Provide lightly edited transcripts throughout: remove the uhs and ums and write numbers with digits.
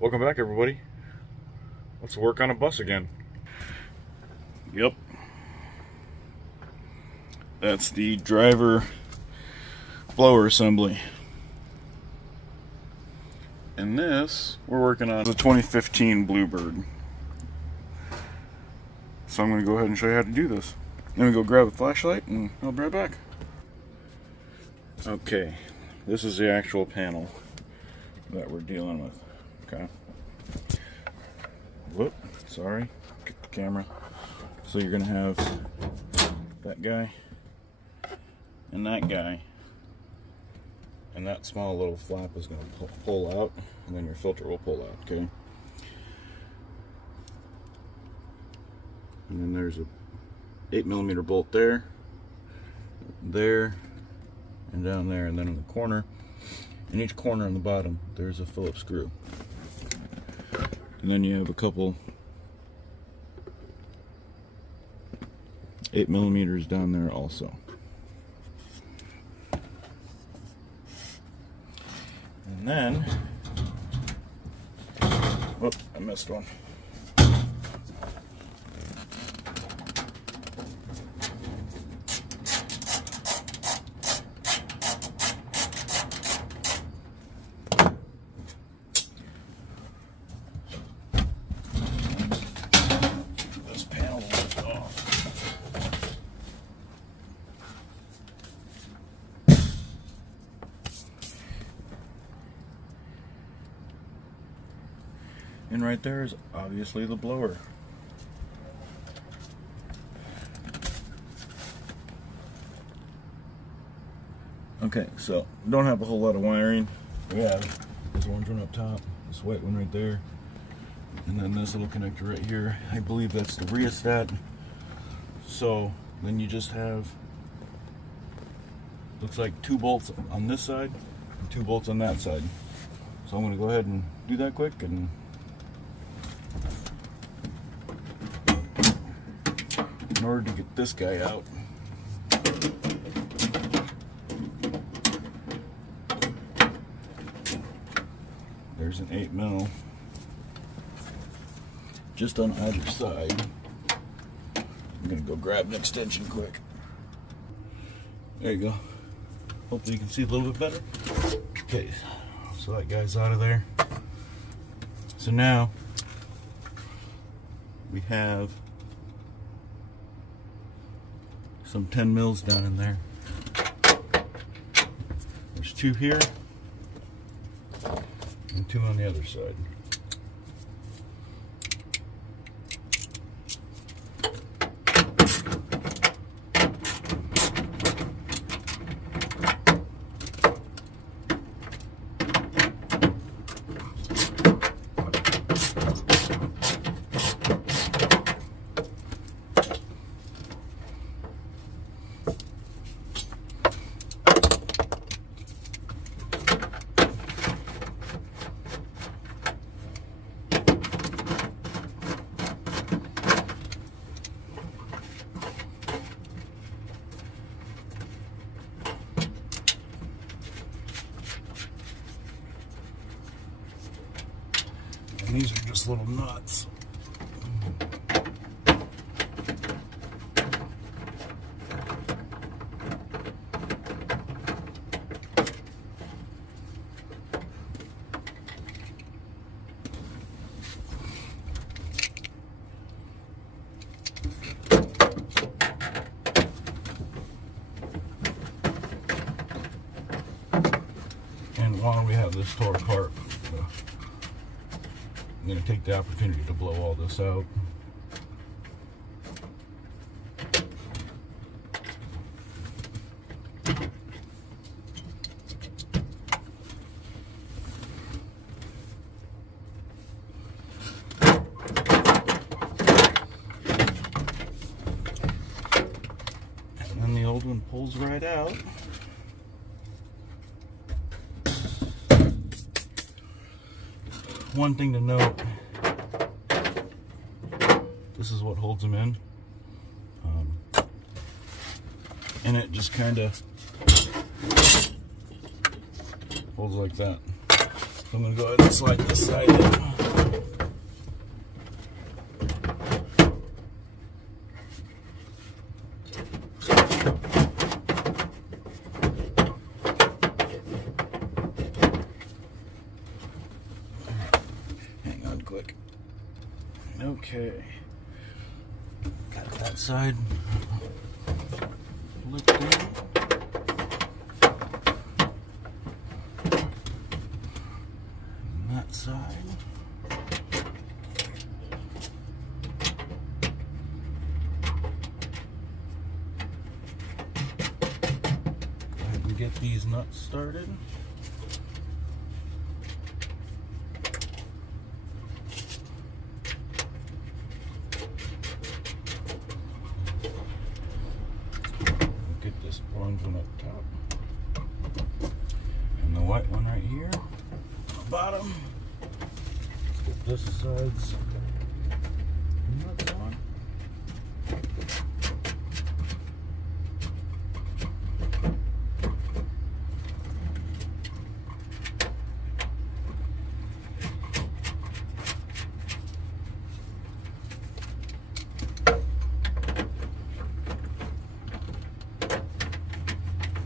Welcome back, everybody. Let's work on a bus again. Yep. That's the driver blower assembly. And this, we're working on the 2015 BlueBird. So I'm going to go ahead and show you how to do this. Then we go grab a flashlight and I'll be right back. Okay, this is the actual panel that we're dealing with. Okay. Whoop, sorry. Get the camera. So you're going to have that guy and that guy. And that small little flap is going to pull out, and then your filter will pull out, okay? And then there's a 8mm bolt there, and down there, and then in the corner, in each corner on the bottom, there's a Phillips screw. And then you have a couple 8mm down there also. And then, whoop, I missed one. This panel will lift off. And right there is obviously the blower. Okay, so don't have a whole lot of wiring. We have this orange one up top, this white one right there, and then this little connector right here. I believe that's the rheostat. So then you just have, looks like 2 bolts on this side and 2 bolts on that side. So I'm going to go ahead and do that quick. And in order to get this guy out, there's an 8mm just on either side. I'm gonna go grab an extension quick. There you go. Hopefully you can see a little bit better. Okay, so that guy's out of there. So now we have some 10 mils down in there. There's 2 here and 2 on the other side. And these are just little nuts. And while we have this tore apart, I'm going to take the opportunity to blow all this out. And then the old one pulls right out. One thing to note, this is what holds them in, and it just kind of holds like that. So I'm going to go ahead and slide this side in. Hang on quick. Okay. Got that side. Flip down. That side. Go ahead and get these nuts started. Get this orange one up top. And the white one right here. Bottom. Get this side's nuts on.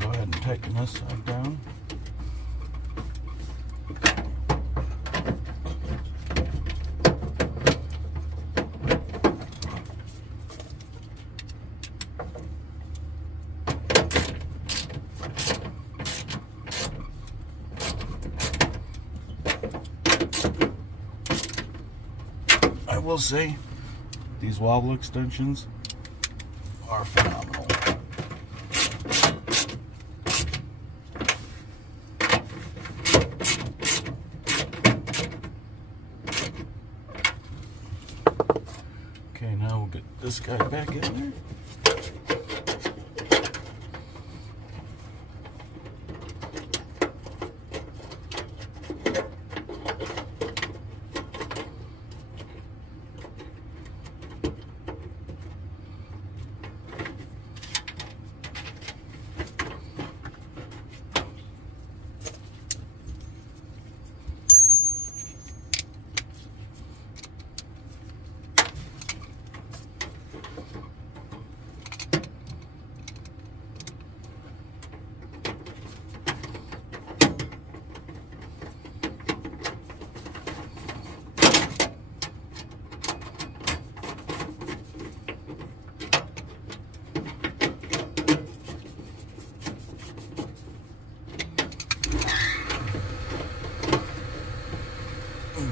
Go ahead and tighten this side down. I will say, these wobble extensions are phenomenal. Okay, now we'll get this guy back in there.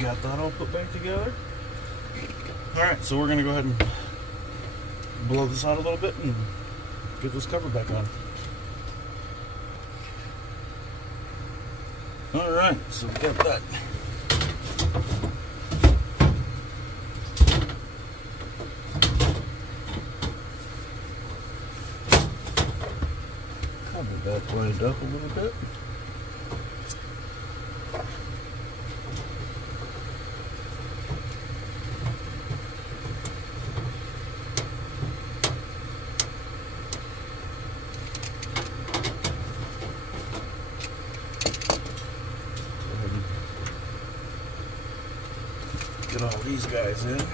Got that all put back together. Alright, so we're going to go ahead and blow this out a little bit and get this cover back on. Alright, so we got that. Cover that blade up a little bit. Get all these guys in.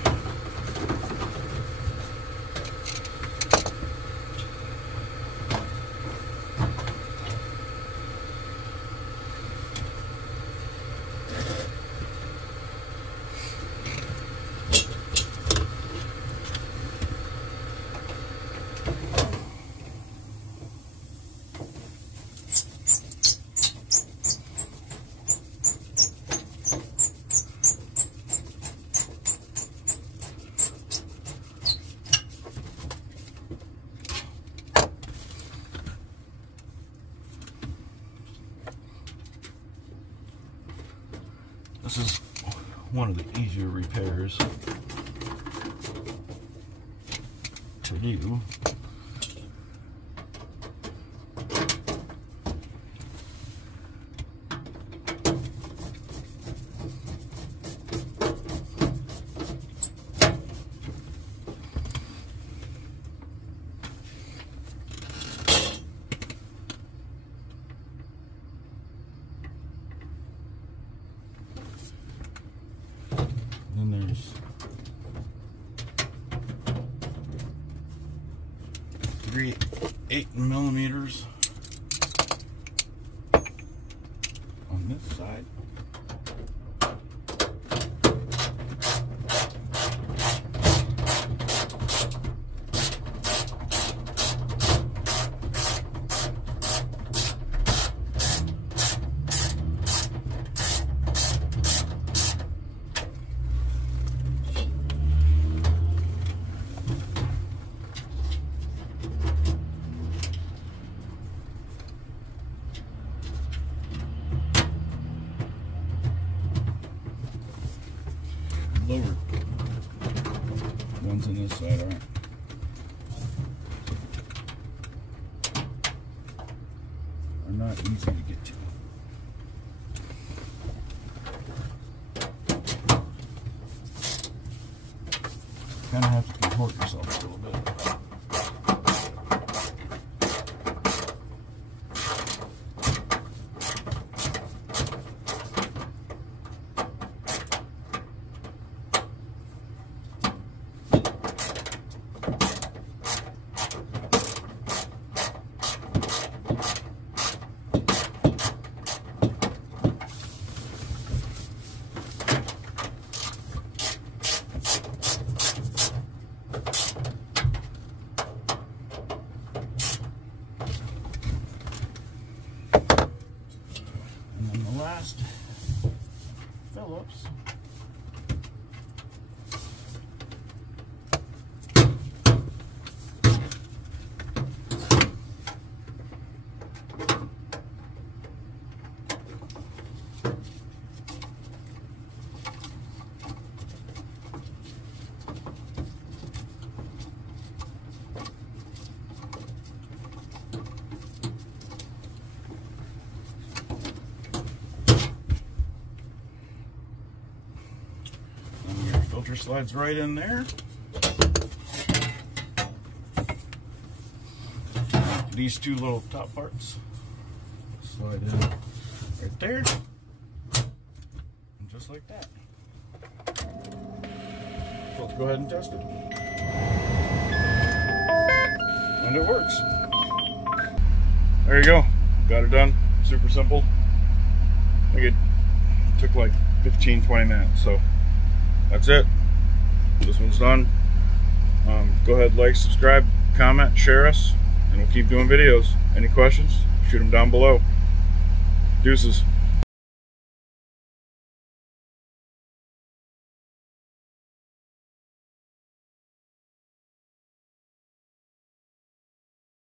This is one of the easier repairs to do. create 8 millimeters on this side. Lower ones on this side are not easy to get to. Kind of have to comport yourself a little bit. Last Phillips. Filter slides right in there. These two little top parts slide in right there, and just like that. So let's go ahead and test it. And it works. There you go. Got it done. Super simple. I think it took like 15-20 minutes. So that's it. This one's done. Go ahead, like, subscribe, comment, share us, and we'll keep doing videos. Any questions, shoot them down below. Deuces.